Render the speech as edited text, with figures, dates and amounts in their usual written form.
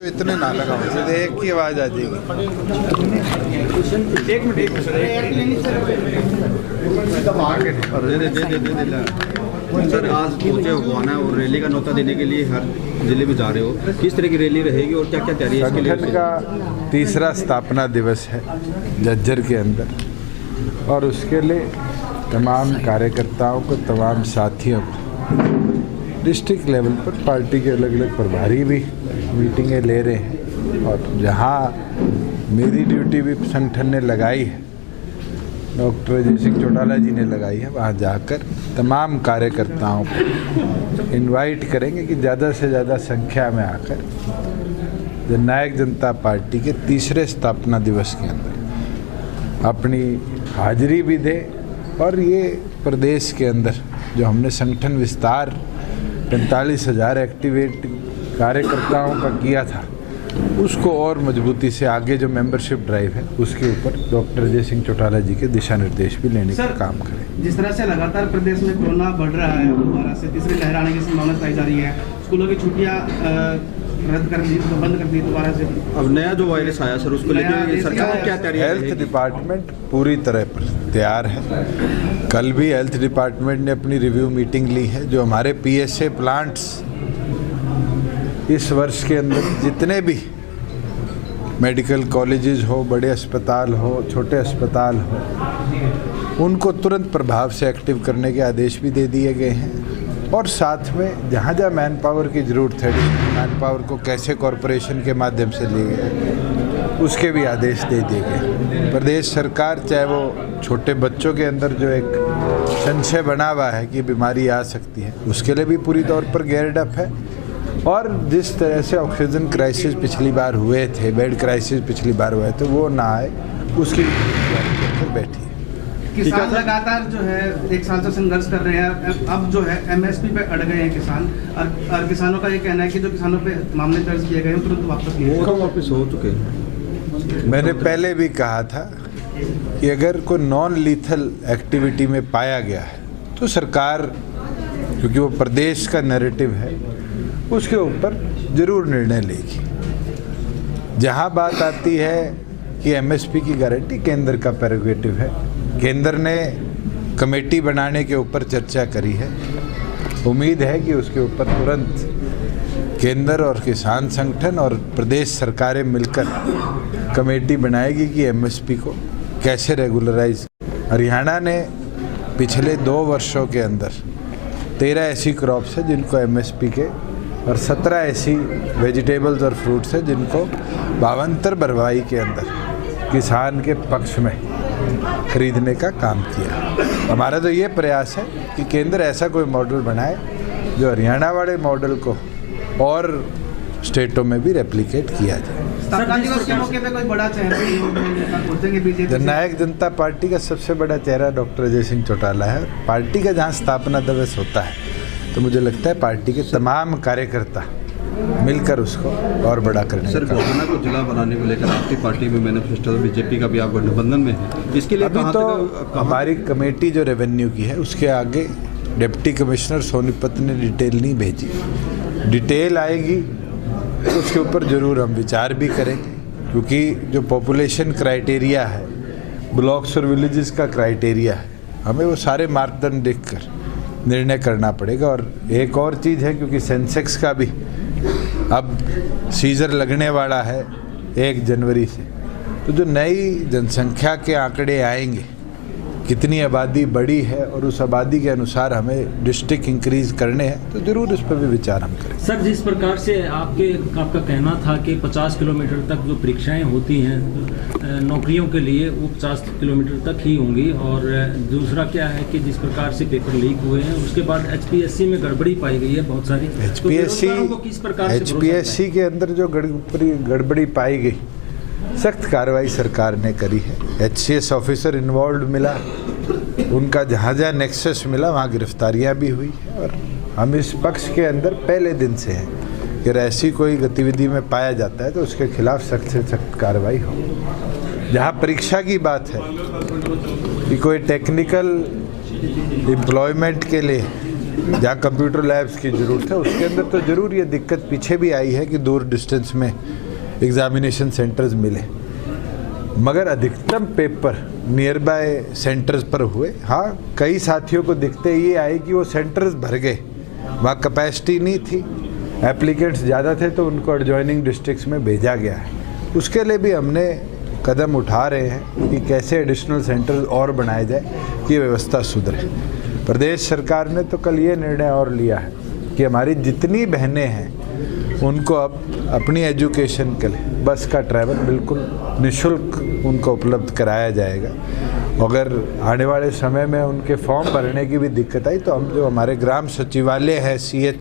इतने ना लगाओ, सीधे एक की आवाज आ जाएगी। एक मिनट सर, आज पहुंचे हो ना और रैली का न्योता देने के लिए हर जिले में जा रहे हो, किस तरह की रैली रहेगी और क्या क्या तैयारी है इसके लिए? संगठन का तीसरा स्थापना दिवस है झज्जर के अंदर, और उसके लिए तमाम कार्यकर्ताओं को, तमाम साथियों को डिस्ट्रिक्ट लेवल पर पार्टी के अलग अलग प्रभारी भी मीटिंगें ले रहे हैं। और जहां मेरी ड्यूटी भी संगठन ने लगाई है, डॉक्टर अजय सिंह चौटाला जी ने लगाई है, वहां जाकर तमाम कार्यकर्ताओं को इनवाइट करेंगे कि ज़्यादा से ज़्यादा संख्या में आकर जननायक जनता पार्टी के तीसरे स्थापना दिवस के अंदर अपनी हाजिरी भी दे। और ये प्रदेश के अंदर जो हमने संगठन विस्तार 45,000 एक्टिवेट कार्यकर्ताओं का किया था, उसको और मजबूती से आगे जो मेंबरशिप ड्राइव है उसके ऊपर डॉक्टर अजय सिंह चौटाला जी के दिशा निर्देश भी लेने का काम करें। जिस तरह से लगातार प्रदेश में कोरोना बढ़ रहा है, दोबारा से तीसरी लहर आने की संभावना बताई जा रही है, स्कूलों की छुट्टियां रद्द कर दी, बंद कर दी दोबारा से। अब नया जो वायरस आया सर, उसको लेकर सरकार क्या तैयारी? हेल्थ डिपार्टमेंट पूरी तरह पर तैयार है। कल भी हेल्थ डिपार्टमेंट ने अपनी रिव्यू मीटिंग ली है। जो हमारे PSA प्लांट्स इस वर्ष के अंदर जितने भी मेडिकल कॉलेजेस हो, बड़े अस्पताल हो, छोटे अस्पताल हो, उनको तुरंत प्रभाव से एक्टिव करने के आदेश भी दे दिए गए हैं। और साथ में जहाँ जहाँ मैन पावर की ज़रूरत है, मैन पावर को कैसे कॉरपोरेशन के माध्यम से लिए उसके भी आदेश दे दिए गए। प्रदेश सरकार, चाहे वो छोटे बच्चों के अंदर जो एक संशय बना हुआ है कि बीमारी आ सकती है, उसके लिए भी पूरी तौर पर गेयर्ड अप है। और जिस तरह से ऑक्सीजन क्राइसिस पिछली बार हुए थे, बेड क्राइसिस पिछली बार हुए थे, वो ना आए, उसकी बैठी है। किसान लगातार जो है एक साल से संघर्ष कर रहे हैं, अब जो है MSP पे अड़ गए हैं किसान, और किसानों का ये कहना है कि जो किसानों पे मामले दर्ज किए गए हैं तुरंत वापस लिए। वो तो वापस हो चुके हैं। मैंने पहले भी कहा था कि अगर कोई नॉन लीथल एक्टिविटी में पाया गया है तो सरकार, क्योंकि वो प्रदेश का नैरेटिव है, उसके ऊपर जरूर निर्णय लेगी। जहां बात आती है कि MSP की गारंटी केंद्र का प्रेरोगेटिव है, केंद्र ने कमेटी बनाने के ऊपर चर्चा करी है। उम्मीद है कि उसके ऊपर तुरंत केंद्र और किसान संगठन और प्रदेश सरकारें मिलकर कमेटी बनाएगी कि MSP को कैसे रेगुलराइज। हरियाणा ने पिछले 2 वर्षों के अंदर 13 ऐसी क्रॉप्स है जिनको MSP के, और 17 ऐसी वेजिटेबल्स और फ्रूट्स है जिनको 52 भरवाई के अंदर किसान के पक्ष में खरीदने का काम किया। हमारा तो ये प्रयास है कि केंद्र ऐसा कोई मॉडल बनाए जो हरियाणा वाले मॉडल को और स्टेटों में भी रेप्लिकेट किया जाए। जननायक जनता पार्टी का सबसे बड़ा चेहरा डॉक्टर अजय सिंह चौटाला है। पार्टी का जहाँ स्थापना दिवस होता है तो मुझे लगता है पार्टी के तमाम कार्यकर्ता मिलकर उसको और बड़ा करने। सर, गोहाना को जिला बनाने को लेकर आपकी पार्टी में मैनिफेस्टो, बीजेपी का भी आप गठबंधन में है, इसके लिए अभी तो हमारी कमेटी जो रेवेन्यू की है उसके आगे डिप्टी कमिश्नर सोनीपत ने डिटेल नहीं भेजी। डिटेल आएगी तो उसके ऊपर जरूर हम विचार भी करेंगे, क्योंकि जो पॉपुलेशन क्राइटेरिया है, ब्लॉक्स और विलेजेस का क्राइटेरिया है, हमें वो सारे मापदंड देखकर निर्णय करना पड़ेगा। और एक और चीज़ है, क्योंकि सेंसेक्स का भी अब सीजर लगने वाला है 1 जनवरी से, तो जो नई जनसंख्या के आंकड़े आएंगे, कितनी आबादी बढ़ी है और उस आबादी के अनुसार हमें डिस्ट्रिक्ट इंक्रीज करने हैं, तो जरूर इस पर भी विचार हम करें। सर, जिस प्रकार से आपका कहना था कि 50 किलोमीटर तक जो परीक्षाएं होती हैं नौकरियों के लिए, वो 50 किलोमीटर तक ही होंगी, और दूसरा क्या है कि जिस प्रकार से पेपर लीक हुए हैं उसके बाद HPSC में गड़बड़ी पाई गई है बहुत सारी। HPSC के अंदर जो गड़बड़ी पाई गई, सख्त कार्रवाई सरकार ने करी है। HCS ऑफिसर इन्वॉल्व मिला, उनका जहाँ जहाँ नेक्सस मिला वहाँ गिरफ्तारियाँ भी हुई। और हम इस पक्ष के अंदर पहले दिन से हैं कि ऐसी कोई गतिविधि में पाया जाता है तो उसके खिलाफ सख्त से सख्त कार्रवाई हो। जहाँ परीक्षा की बात है कि कोई टेक्निकल एम्प्लॉयमेंट के लिए जहाँ कंप्यूटर लैब्स की ज़रूरत है उसके अंदर तो ज़रूर ये दिक्कत पीछे भी आई है कि दूर डिस्टेंस में एग्जामिनेशन सेंटर्स मिले, मगर अधिकतम पेपर नियर बाय सेंटर्स पर हुए। हाँ, कई साथियों को दिक्कतें ये आई कि वो सेंटर्स भर गए, वहाँ कैपेसिटी नहीं थी, एप्लीकेंट्स ज़्यादा थे तो उनको एडजॉइनिंग डिस्ट्रिक्ट्स में भेजा गया है। उसके लिए भी हमने कदम उठा रहे हैं कि कैसे एडिशनल सेंटर्स और बनाए जाए कि व्यवस्था सुधरे। प्रदेश सरकार ने तो कल ये निर्णय और लिया है कि हमारी जितनी बहनें हैं उनको अब अपनी एजुकेशन के लिए बस का ट्रैवल बिल्कुल निःशुल्क उनको उपलब्ध कराया जाएगा। अगर आने वाले समय में उनके फॉर्म भरने की भी दिक्कत आई तो हम जो हमारे ग्राम सचिवालय है, CH